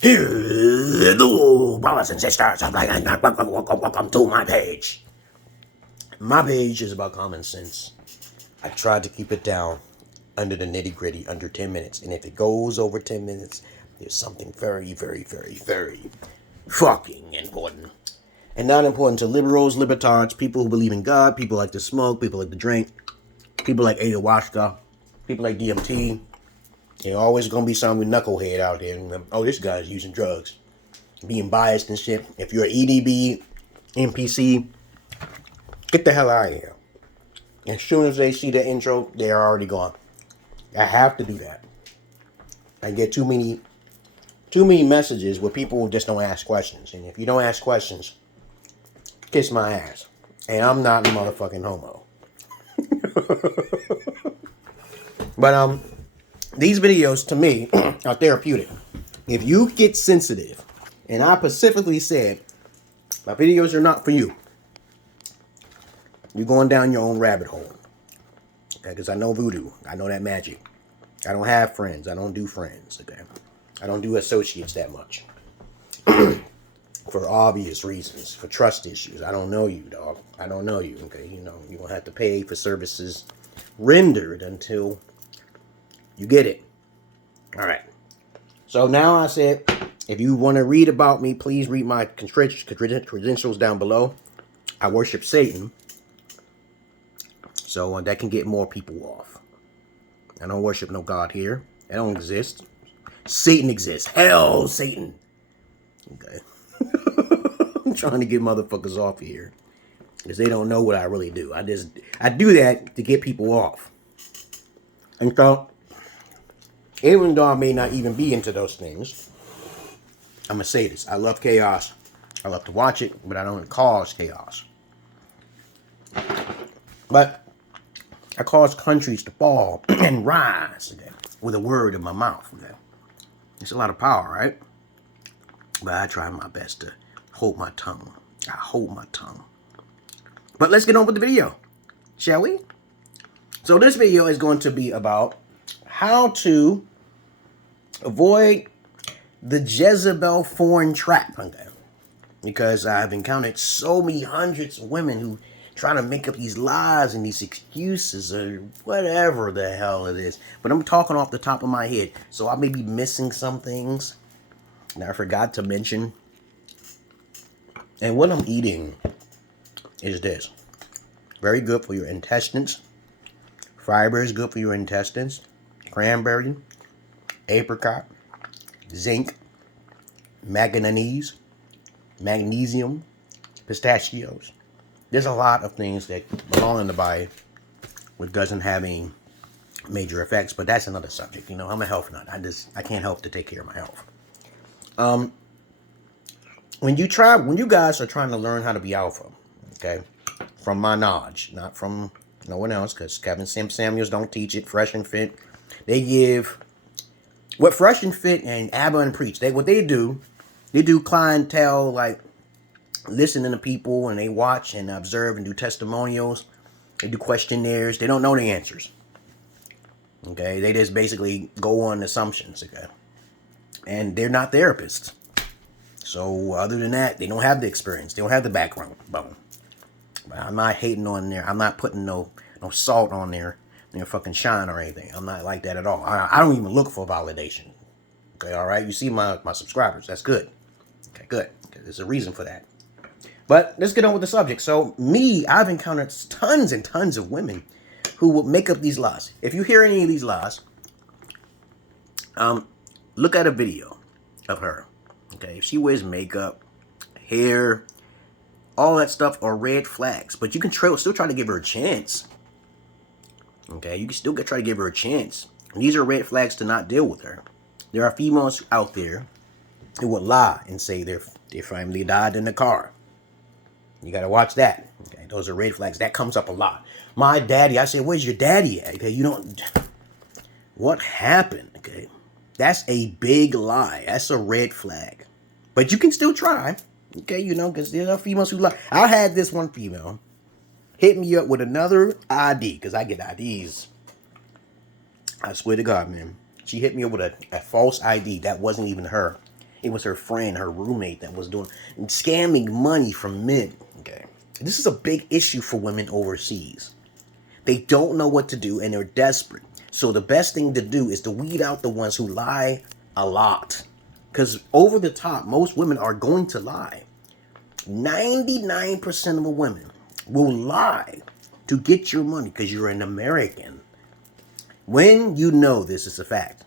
Hello, brothers and sisters. Welcome to my page. My page is about common sense. I tried to keep it down under the nitty gritty, under 10 minutes. And if it goes over 10 minutes, there's something very, very, very, very fucking important. And not important to liberals, libertards, people who believe in God, people like to smoke, people like to drink, people like ayahuasca, people like DMT. There's always going to be some knucklehead out there. Oh, this guy's using drugs. Being biased and shit. If you're an EDB, NPC, get the hell out of here. As soon as they see the intro, they are already gone. I have to do that. I get too many messages where people just don't ask questions. And if you don't ask questions, kiss my ass. And I'm not a motherfucking homo. But, these videos, to me, are therapeutic. If you get sensitive, and I specifically said, my videos are not for you. You're going down your own rabbit hole. Okay, because I know voodoo. I know that magic. I don't have friends. I don't do friends. Okay, I don't do associates that much. For obvious reasons. For trust issues. I don't know you, dog. I don't know you. Okay, you know, you're going to have to pay for services rendered until you get it. All right. So now I said, if you want to read about me, please read my credentials down below. I worship Satan. So that can get more people off. I don't worship no God here. That don't exist. Satan exists. Hell, Satan. Okay. I'm trying to get motherfuckers off here. Because they don't know what I really do. I do that to get people off. And so, even though I may not even be into those things, I'm a sadist. I love chaos. I love to watch it, but I don't cause chaos. But I cause countries to fall and rise, okay, with a word in my mouth. Okay. It's a lot of power, right? But I try my best to hold my tongue. I hold my tongue. But let's get on with the video, shall we? So this video is going to be about how to avoid the Jezebel foreign trap. Okay? Because I've encountered so many hundreds of women who try to make up these lies and these excuses or whatever the hell it is. But I'm talking off the top of my head. So I may be missing some things that I forgot to mention. And what I'm eating is this. Very good for your intestines. Fiber is good for your intestines. Cranberry, apricot, zinc, manganese, magnesium, pistachios. There's a lot of things that belong in the body which doesn't have any major effects, but that's another subject. You know, I'm a health nut. I can't help to take care of my health. When you guys are trying to learn how to be alpha, okay, from my knowledge, not from no one else, because Kevin Samuels don't teach it. Fresh and Fit, they give what Fresh and Fit and Abba and Preach. What they do clientele, like listening to people, and they watch and observe and do testimonials. They do questionnaires. They don't know the answers. Okay, they just basically go on assumptions. Okay, and they're not therapists. So other than that, they don't have the experience. They don't have the background. But I'm not hating on there. I'm not putting no salt on their fucking shine or anything. I'm not like that at all. I don't even look for validation. Okay, all right? You see my subscribers. That's good. Okay, good. Okay, there's a reason for that. But let's get on with the subject. So I've encountered tons and tons of women who will make up these lies. If you hear any of these lies, look at a video of her. Okay, if she wears makeup, hair, all that stuff are red flags. But you can still try to give her a chance. Okay, you can still try to give her a chance. And these are red flags to not deal with her. There are females out there who will lie and say their family died in the car. You got to watch that. Okay, those are red flags. That comes up a lot. My daddy, I say, where's your daddy at? Okay, what happened? Okay, that's a big lie. That's a red flag. But you can still try. Okay, you know, because there are females who lie. I had this one female hit me up with another ID, because I get IDs. I swear to God, man. She hit me up with a false ID that wasn't even her. It was her friend, her roommate that was doing scamming money from men. Okay. This is a big issue for women overseas. They don't know what to do and they're desperate. So the best thing to do is to weed out the ones who lie a lot. Because over the top, most women are going to lie. 99% of the women will lie to get your money because you're an American. When you know this is a fact,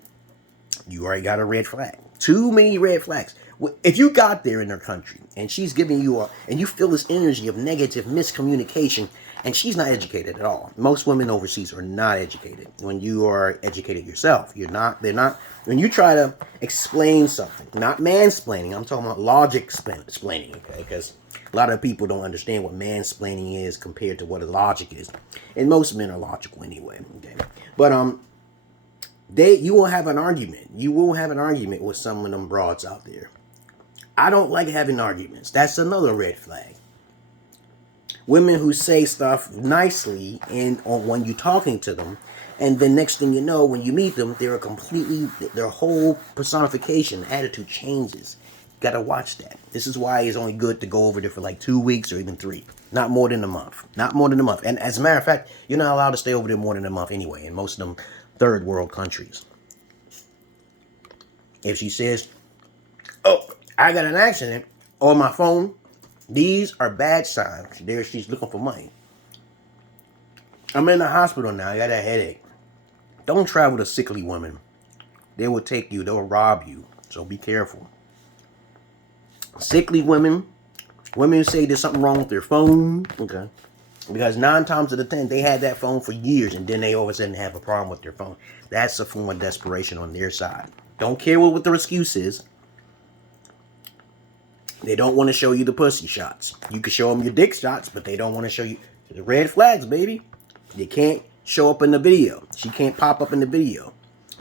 you already got a red flag. Too many red flags. If you got there in her country and she's giving you and you feel this energy of negative miscommunication, and she's not educated at all. Most women overseas are not educated. When you are educated yourself, they're not. When you try to explain something, not mansplaining, I'm talking about logic explaining, okay? Because a lot of people don't understand what mansplaining is compared to what a logic is. And most men are logical anyway, okay? But, you will have an argument. You will have an argument with some of them broads out there. I don't like having arguments. That's another red flag. Women who say stuff nicely and when you're talking to them, and then next thing you know, when you meet them, their whole personification, attitude changes. You gotta watch that. This is why it's only good to go over there for like 2 weeks or even 3. Not more than a month. Not more than a month. And as a matter of fact, you're not allowed to stay over there more than a month anyway, in most of them third world countries. If she says, oh, I got an accident on my phone, these are bad signs. There she's looking for money. I'm in the hospital now. I got a headache. Don't travel to sickly women. They will take you. They'll rob you. So be careful. Sickly women who say there's something wrong with their phone. Okay. Because 9 times out of 10, they had that phone for years and then they all of a sudden have a problem with their phone. That's a form of desperation on their side. Don't care what their excuse is. They don't want to show you the pussy shots. You can show them your dick shots, but they don't want to show you the red flags, baby. They can't show up in the video. She can't pop up in the video.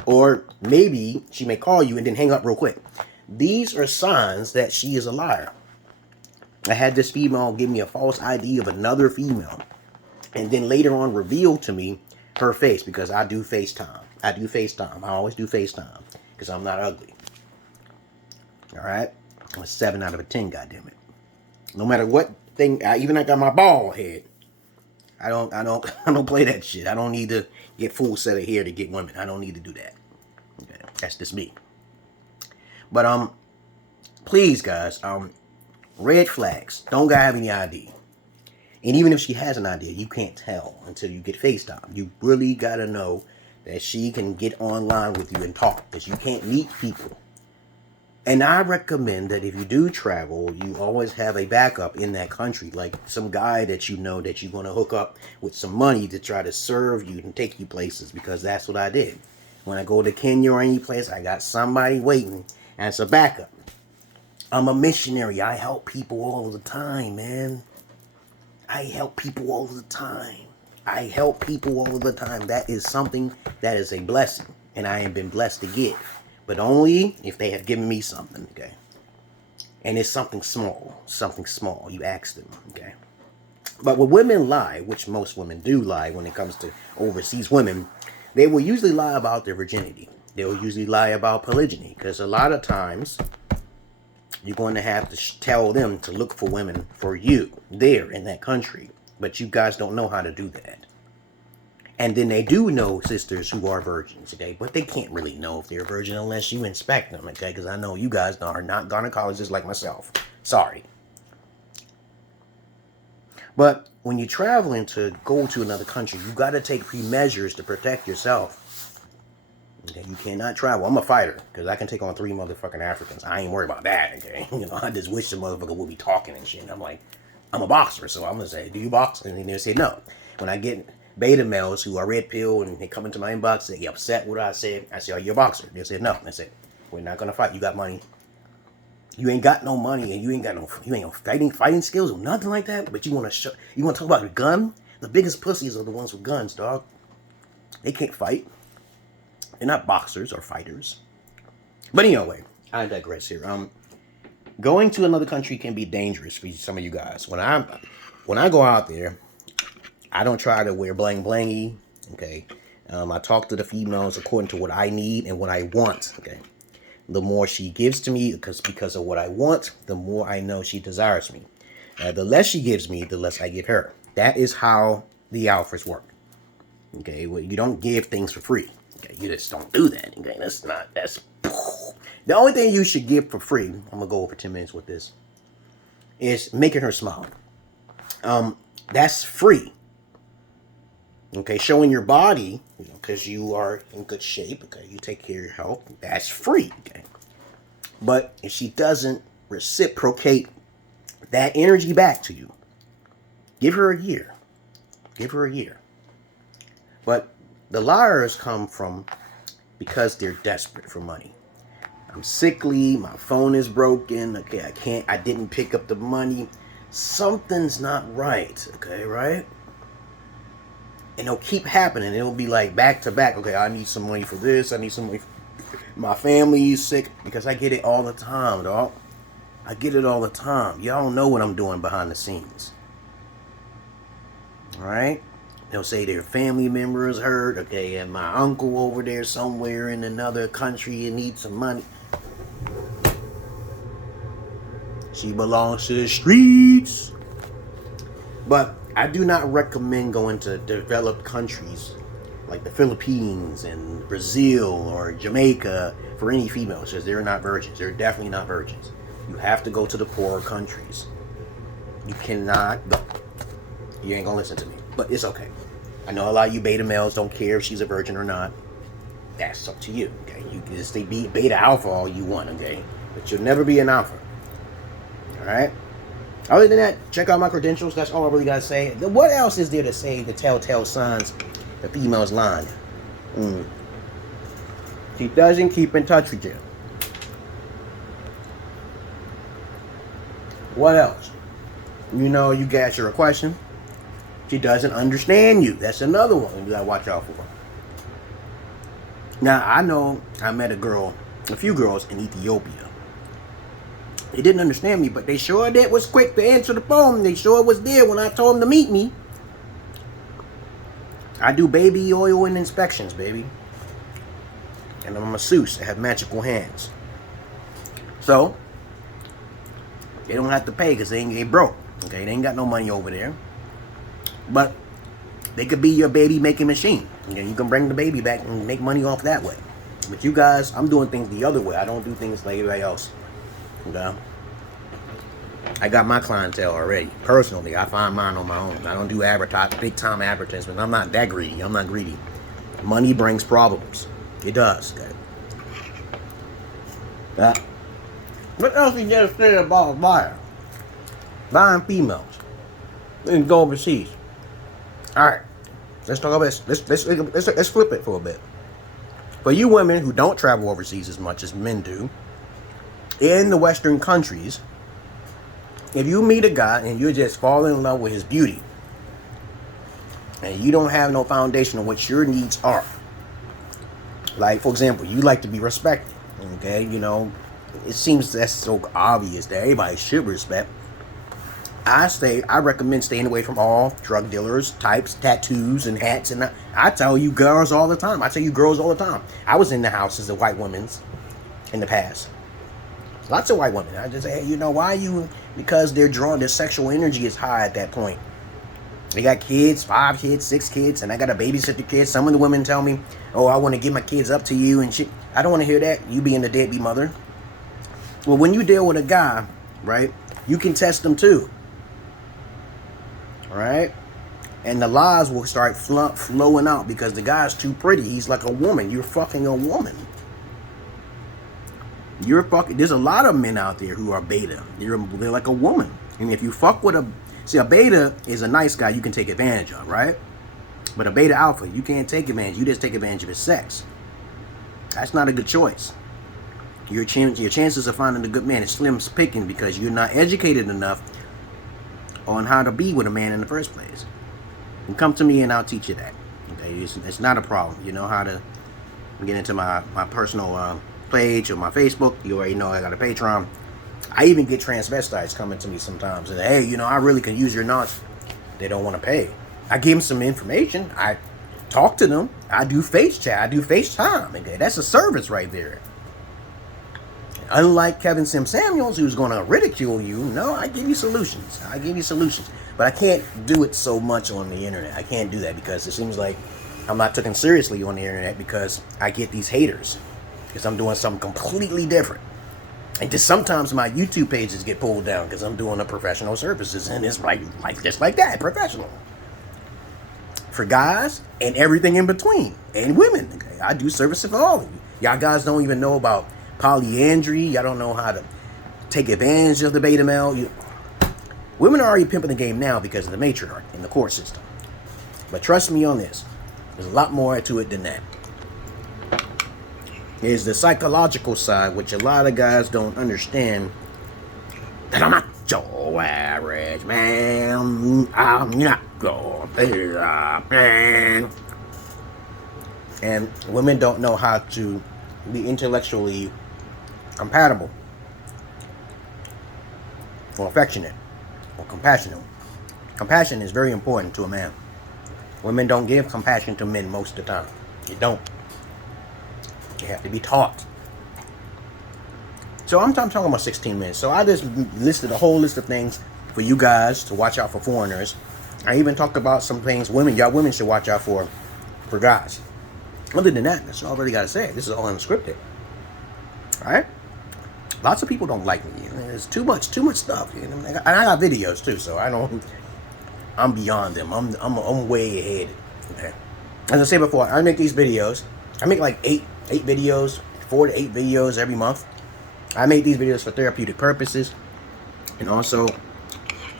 Or maybe she may call you and then hang up real quick. These are signs that she is a liar. I had this female give me a false ID of another female. And then later on revealed to me her face because I do FaceTime. I always do FaceTime because I'm not ugly. All right? I'm a 7 out of 10, goddammit. No matter what thing, even I got my bald head. I don't play that shit. I don't need to get full set of hair to get women. I don't need to do that. Okay, that's just me. But please guys, red flags. Don't gotta have any ID. And even if she has an idea, you can't tell until you get FaceTime. You really gotta know that she can get online with you and talk, because you can't meet people. And I recommend that if you do travel, you always have a backup in that country. Like some guy that you know that you're going to hook up with some money to try to serve you and take you places. Because that's what I did. When I go to Kenya or any place, I got somebody waiting as a backup. I'm a missionary. I help people all the time, man. I help people all the time. That is something that is a blessing. And I have been blessed to give. But only if they have given me something, okay? And it's something small. You ask them, okay? But when women lie, which most women do lie when it comes to overseas women, they will usually lie about their virginity. They will usually lie about polygyny. Because a lot of times, you're going to have to tell them to look for women for you there in that country. But you guys don't know how to do that. And then they do know sisters who are virgins, okay? But they can't really know if they're a virgin unless you inspect them, okay? Because I know you guys are not gynecologists like myself. Sorry. But when you're traveling to go to another country, you got to take pre-measures to protect yourself. Okay? You cannot travel. I'm a fighter because I can take on 3 motherfucking Africans. I ain't worried about that, okay? You know, I just wish the motherfucker would be talking and shit. And I'm like, I'm a boxer, so I'm going to say, do you box? And then they say no. When I get beta males who are red pill and they come into my inbox, they get upset with what I said. I say, are you a boxer? They say, no. I said, we're not going to fight. You got money. You ain't got no money and you ain't no fighting skills or nothing like that. But you want to talk about a gun? The biggest pussies are the ones with guns, dog. They can't fight. They're not boxers or fighters. But anyway, I digress here. Going to another country can be dangerous for some of you guys. When I go out there, I don't try to wear bling blingy, okay? I talk to the females according to what I need and what I want, okay? the more she gives to me, because of what I want, the more I know she desires me. The less she gives me, the less I give her. That is how the alphas work. Okay, well, you don't give things for free. Okay, you just don't do that. Okay, that's the only thing you should give for free. I'm gonna go over 10 minutes with this. Is making her smile. That's free. Okay, showing your body, because you are in good shape. Okay, you take care of your health. That's free. Okay, but if she doesn't reciprocate that energy back to you, give her a year. Give her a year. But the liars come from because they're desperate for money. I'm sickly, my phone is broken, okay, I didn't pick up the money. Something's not right, okay, right? And it'll keep happening. It'll be like back to back. Okay, I need some money for this, I need some money for my family is sick, because I get it all the time, dog. I get it all the time. Y'all don't know what I'm doing behind the scenes. Alright? They'll say their family member is hurt, okay, and my uncle over there somewhere in another country and needs some money. She belongs to the streets. But I do not recommend going to developed countries like the Philippines and Brazil or Jamaica for any females, because they're not virgins. They're definitely not virgins. You have to go to the poorer countries. You cannot go. You ain't gonna listen to me, but it's okay. I know a lot of you beta males don't care if she's a virgin or not. That's up to you, okay? You can just be beta alpha all you want, okay? But you'll never be an alpha. Alright? Other than that, check out my credentials. That's all I really gotta say. What else is there to say, the telltale signs the female's lying? She doesn't keep in touch with you. What else? You know, you got your question. She doesn't understand you. That's another one you gotta watch out for. Now, I know I met a few girls in Ethiopia. They didn't understand me, but they sure did was quick to answer the phone. They sure was there when I told them to meet me. I do baby oil and inspections, baby. And I'm a masseuse. I have magical hands. So, they don't have to pay because they broke. Okay, they ain't got no money over there. But they could be your baby making machine. You can bring the baby back and make money off that way. But you guys, I'm doing things the other way. I don't do things like everybody else. Okay? I got my clientele already. Personally, I find mine on my own. I don't do big time advertisements. I'm not that greedy. I'm not greedy. Money brings problems. It does. Okay? What else you just said about a buyer? Buying females. And go overseas. Alright. Let's talk about this. Let's flip it for a bit. For you women who don't travel overseas as much as men do, in the Western countries, if you meet a guy and you just fall in love with his beauty, and you don't have no foundation on what your needs are, like, for example, you like to be respected, okay? You know, it seems that's so obvious that everybody should respect. I recommend staying away from all drug dealers, types, tattoos, and hats. And I tell you girls all the time. I tell you girls all the time. I was in the houses of white women's in the past. Lots of white women. I just say, hey, you know, why you? Because they're drawn. Their sexual energy is high at that point. They got kids, 5 kids, 6 kids, and I got to babysit the kids. Some of the women tell me, oh, I want to give my kids up to you and shit. I don't want to hear that. You being the deadbeat mother. Well, when you deal with a guy, right, you can test them too. Right? And the lies will start flowing out because the guy's too pretty. He's like a woman. You're fucking a woman. There's a lot of men out there who are beta. They're like a woman. And if you fuck with a beta is a nice guy you can take advantage of, right? But a beta alpha, you can't take advantage. You just take advantage of his sex. That's not a good choice. Your chances of finding a good man is slim picking because you're not educated enough on how to be with a man in the first place. You come to me and I'll teach you that. Okay, it's not a problem. You know how to get into my personal page or my Facebook. You already know I got a Patreon. I even get transvestites coming to me sometimes and hey, you know, I really can use your knowledge. They don't want to pay. I give them some information. I talk to them. I do face chat. I do FaceTime. Okay, that's a service right there. Unlike Kevin Sim Samuels, who's going to ridicule you, no, I give you solutions. I give you solutions. But I can't do it so much on the internet. I can't do that because it seems like I'm not taken seriously on the internet because I get these haters because I'm doing something completely different. And just sometimes my YouTube pages get pulled down because I'm doing a professional services, and it's like just like that, professional. For guys and everything in between, and women. I do services for all of you. Y'all guys don't even know about polyandry. Y'all don't know how to take advantage of the beta male. Women are already pimping the game now because of the matriarch in the court system. But trust me on this. There's a lot more to it than that. There's the psychological side, which a lot of guys don't understand. That I'm not your average man. I'm not your man. And women don't know how to be intellectually compatible or affectionate or compassionate. Compassion is very important to a man. Women don't give compassion to men most of the time. You don't. You have to be taught. So I'm talking about 16 minutes. So I just listed a whole list of things for you guys to watch out for foreigners. I even talked about some things y'all women should watch out for guys. Other than that, that's all I really got to say. This is all unscripted. Alright? Lots of people don't like me. There's too much stuff. You know? And I got videos too, so I'm beyond them. I'm way ahead. Okay. As I said before, I make these videos. I make like 8 videos, 4 to 8 videos every month. I make these videos for therapeutic purposes and also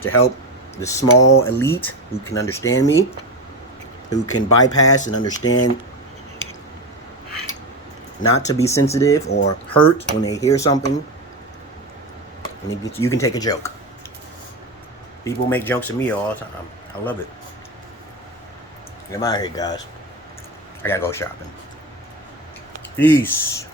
to help the small elite who can understand me, who can bypass and understand not to be sensitive or hurt when they hear something. And you can take a joke. People make jokes of me all the time. I love it. Get out of here, guys. I gotta go shopping. Peace.